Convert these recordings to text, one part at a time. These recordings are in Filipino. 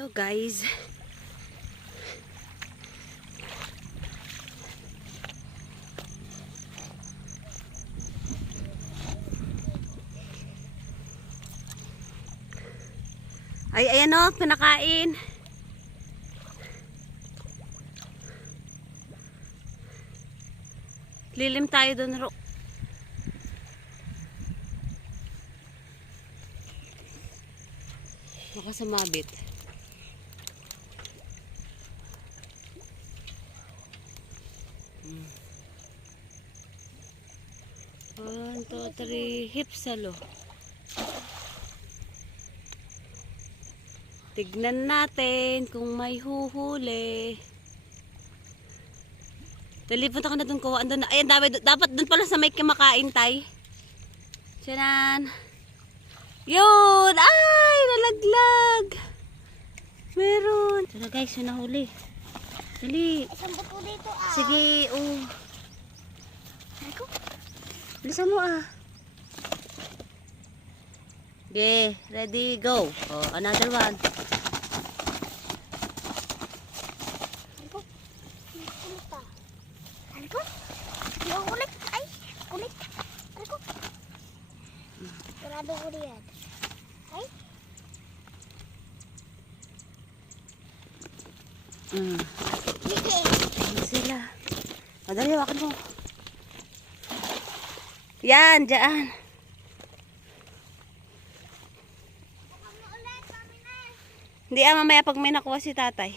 Hello guys. Ay, ayan o, pinakain. Lilim tayo doon, Ro. Baka sumabit. One, two, three, hipsalo. Tignan natin kung may huhuli. Dali, punta ka na doon, kuha. Andun, ayan, dapat doon pala sa may kumakain, tay. Tiyanan. Yun! Ay! Nalaglag! Meron. Tara guys, yun nahuli. Dali. Isang buto dito ah. Sige, oh. Ay ko. Bilisan mo ah. Okay, ready, go. Oh, another one. Ano? Kulit ah. Ano? Yung kulit. Ay, kulit. Ano? Sarado ko riyan. Ay. Ayan sila. Madali, wakan mo. Yan, dyan. Hindi mamaya pag may nakuha si tatay.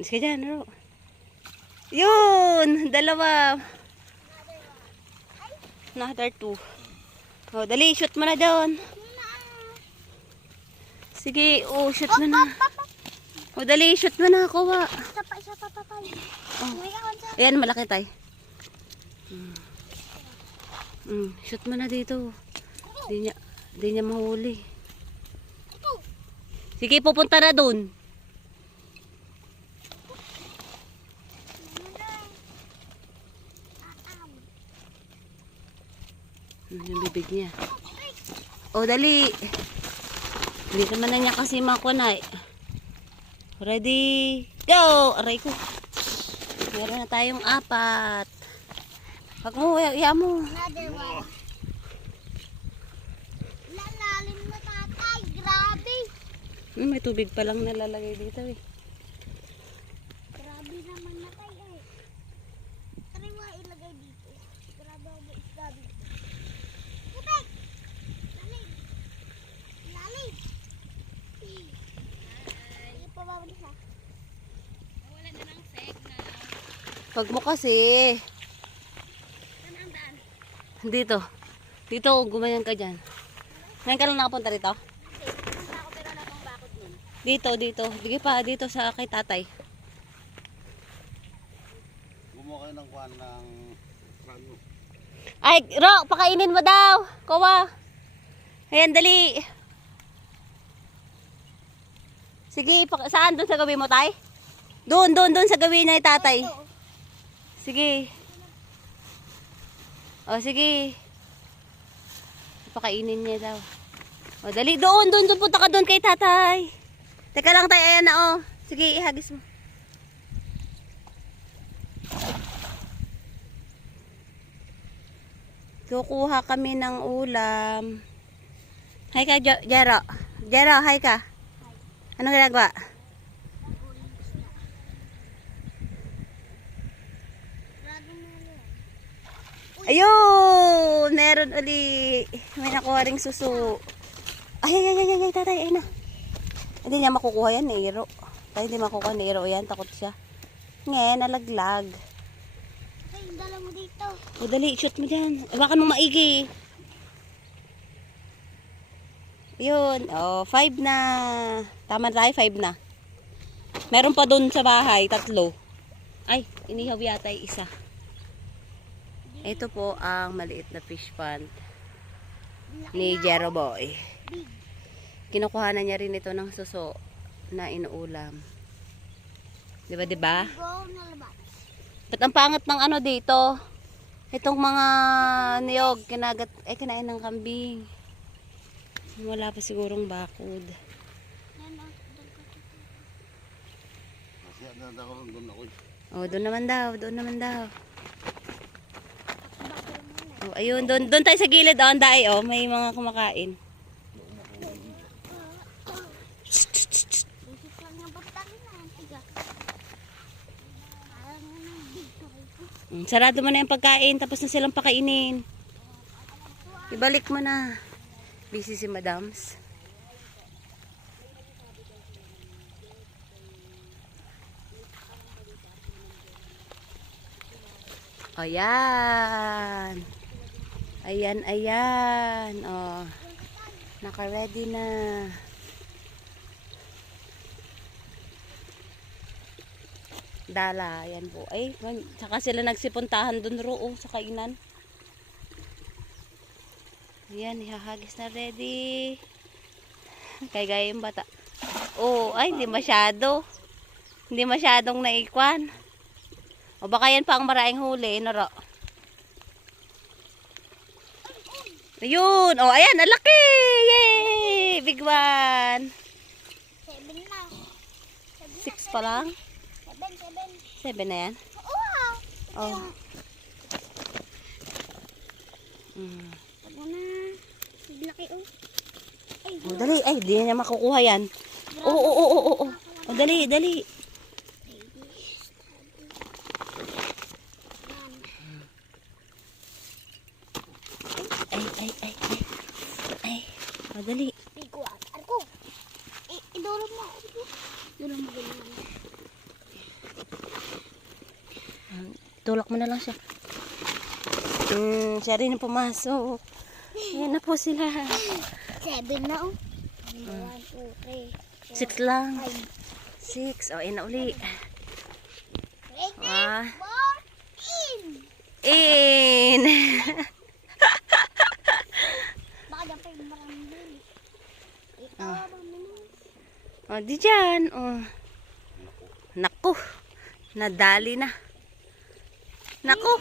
Alis ka dyan, Ro. Yun! Dalawa. Another two. Oh, dali, shoot mo na doon. Sige, oh, shoot mo na. Oh, dali, shoot mo na, kuha. Isa pa. Oh. May awan sa. Ayan, malaki tay. Shoot mo na dito. Di niya mahuli. Sige, pupunta na doon. Yung bibig niya. Oh, dali. Hindi naman na niya kasi makunay. Ready, go! Aray ko. Meron na tayong 4. Pag mo, iya mo. Another one. Lalalim na tatay. Grabe. May tubig pa lang nalalagay dito eh. Grabe naman na tayo eh. Try mo ilagay dito. Grabe ako may isda dito. Tubig! Lalim! Lalim! Hindi pa ba wala ha? Wala na ng signal. Pag mo kasi. Saan ang daan? Dito. Dito, gumayan ka dyan. Ngayon ka lang nakapunta rito? Hindi. Pupunta ako pero wala pang bakod nun. Dito. Sige pa, dito sa kay tatay. Gumawa kayo ng kwan ng rano. Ay, Ro, pakainin mo daw. Kuha. Ayan, dali. Sige, saan? Doon sa gawin mo, tay? Doon sa gawin niya ni tatay. Sige. O, sige. Pakainin niya daw. O, dali. Doon. Punta ka doon kay tatay. Teka lang, tay. Ayan na, o. Sige, ihagis mo. Kukuha kami ng ulam. Hi ka, Jero. Jero, hi ka. Anong ginagawa? Ayun! Meron uli. May nakuha ring suso. Ay, tatay. Ayun na. Hindi niya makukuha yan, Nero. Tay, hindi makukuha, Nero. Yan, takot siya. Ngayon, nalaglag. Ay, dala mo dito. O, dali, shoot mo dyan. Iwakan mo maigi. Yun. O, 5 na. Tama tayo, 5 na. Meron pa doon sa bahay, 3. Ay, inihaw yata yung isa. Ito po ang maliit na fish pond ni Jero Boy. Kinukuha na niya rin ito ng suso na inuulam. Diba? Go na labas. Ba't ang pangat ng ano dito? Itong mga niyog, kinain ng kambing. Wala pa sigurong bakod. Yan o. Kasi nanda ko doon ako. Oh, doon naman daw. Oh, ayun, doon tayo sa gilid, oh, anday, oh, may mga kumakain. Isip lang yung batang na. Tiga. Parang dito. Sarado mo na yung pagkain, tapos na silang pakainin. Ibalik mo na. Busy si Madams. O, yan. Ayan. O, naka-ready na. Dala, yan po. Ay, saka sila nagsipuntahan dun ro, sa kainan. Ayan, ihahagis na ready. Kay gaya yung bata. Oh, ay, hindi masyado. Hindi masyadong naikwan. O baka yan pa ang maraing huli, naro. Ayun, oh, ayan, alaki! Yay! Big one! 7 na. 6 pa lang. 7. 7 na yan. Wow! Oh. Pag mo na. Laki oh. Ay, Oh, dali. Ay, di niya makukuha yan. Oo. Oh, dali. Ay. Oh, dali. Pico at arko. Idolo mo. Idolo mo ganyan. Tulak mo na lang siya. Siya rin ang pumasok. Ayan na po sila. 7 na oh. 1, 2, 3. 6 lang. 6. Oh, ayan na uli. 8, 4, In. Baka dyan pa yung maraming dun. Ito, Oh, di dyan. Oh. Naku. Nadali na. Naku.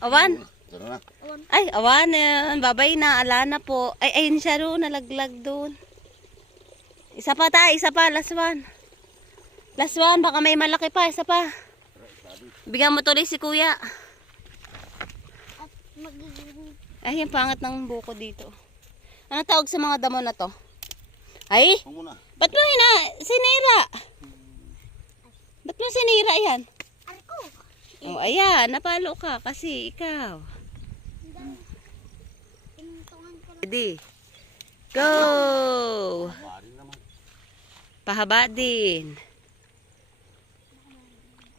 Awan. Tara na. Ay, awan. Babay na. Ala na po. Ay, ayun siya doon. Nalaglag doon. Isa pa tayo. Isa pa. Last one. Last one. Baka may malaki pa. Isa pa. Bigyan mo tuloy si kuya. at magiging Ay, yung pangat ng buko dito. Ano tawag sa mga damo na to? Ay, Huwag mo na. ba't mo sinira? Ba't mo sinira yan? arko. Oh, ayan. Napalo ka kasi ikaw. Tinuntungan ko lang. Ready. Go! Parin naman. Pahaba din.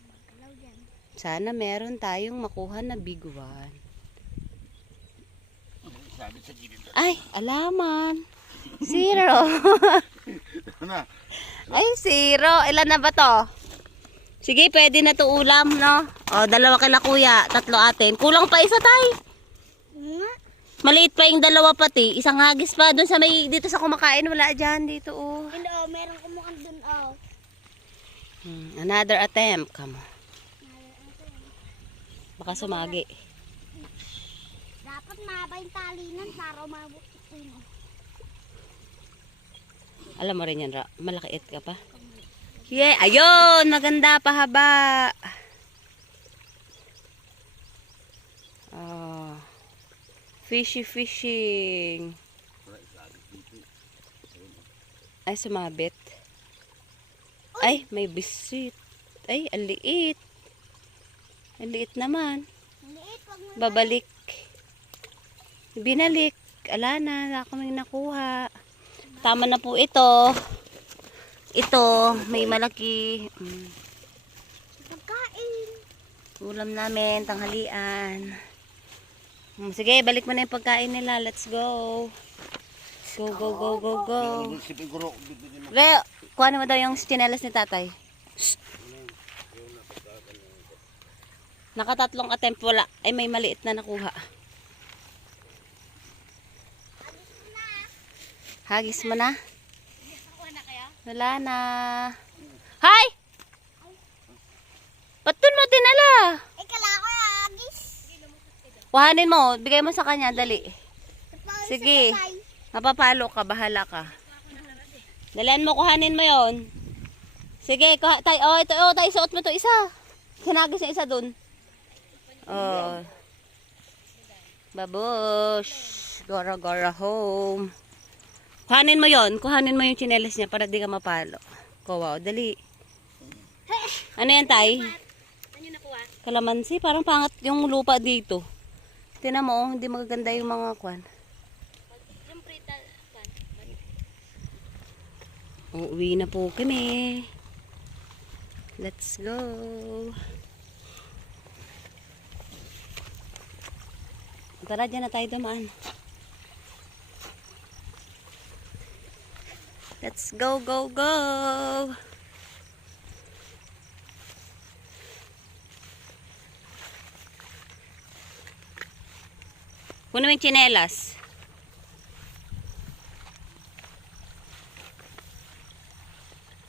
Magalaw dyan. Sana meron tayong makuha na big one. Sabi sa gilid. Ay, alaman. 0. Tara na. Ay, 0. Ilan na ba to? Sige, pwede na to ulam, no? O, 2 kila kuya, 3 atin. Kulang pa isa tay. Nga. Maliit pa yung 2 pati. Isang hagis pa dun sa may, dito sa kumakain. Wala dyan, dito oh. Hindi oh, meron kumukan dun oh. Another attempt. Come on. Baka sumagi. Dapat mahaba yung talinan para umabot ito yun. Alam mo rin yan, Ra. Malakiit ka pa. Yeah, ayun! Maganda, pahaba. Oh. Fishing. Ay, sumabit. Ay, may bisit. Ay, ang liit. Ang liit naman. Liit, wag mo. Babalik. Binalik. Ala na, ako may nakuha. Tama na po ito. Ito, may malaki. Pagkain. Ulam namin, tanghalian. Sige, balik mo na yung pagkain nila. Let's go. Go. Siguro, Re, kuha mo daw yung chinelas ni tatay. Shh. Nakatatlong attempt wala. Ay, may maliit na nakuha. Hagis mo na. Wala na. Hay! Ba't dun mo dinala? Ay, kala ko agis. Kuhanin mo, bigay mo sa kanya, dali. Napawis Sige. sa tatay. Mapapalo ka, bahala ka. Dalian mo, kuhanin mo yon. Sige, tayo, isuot mo to isa. Sinagis yung isa dun. Oh. Babush. Gora gora home. Kuhanin mo yon, kuhanin mo yung tsinelas niya para di ka mapalo. Wow, dali. Ano yan, tay? Ano nakuha? Kalamansi, parang pangat yung lupa dito. Tingnan mo, hindi magaganda yung mga kwan. Siyempre, Uuwi na po kami. Let's go. Tara, dyan na tayo dumaan. Let's go, go, go. Kunin mo yung tsinelas.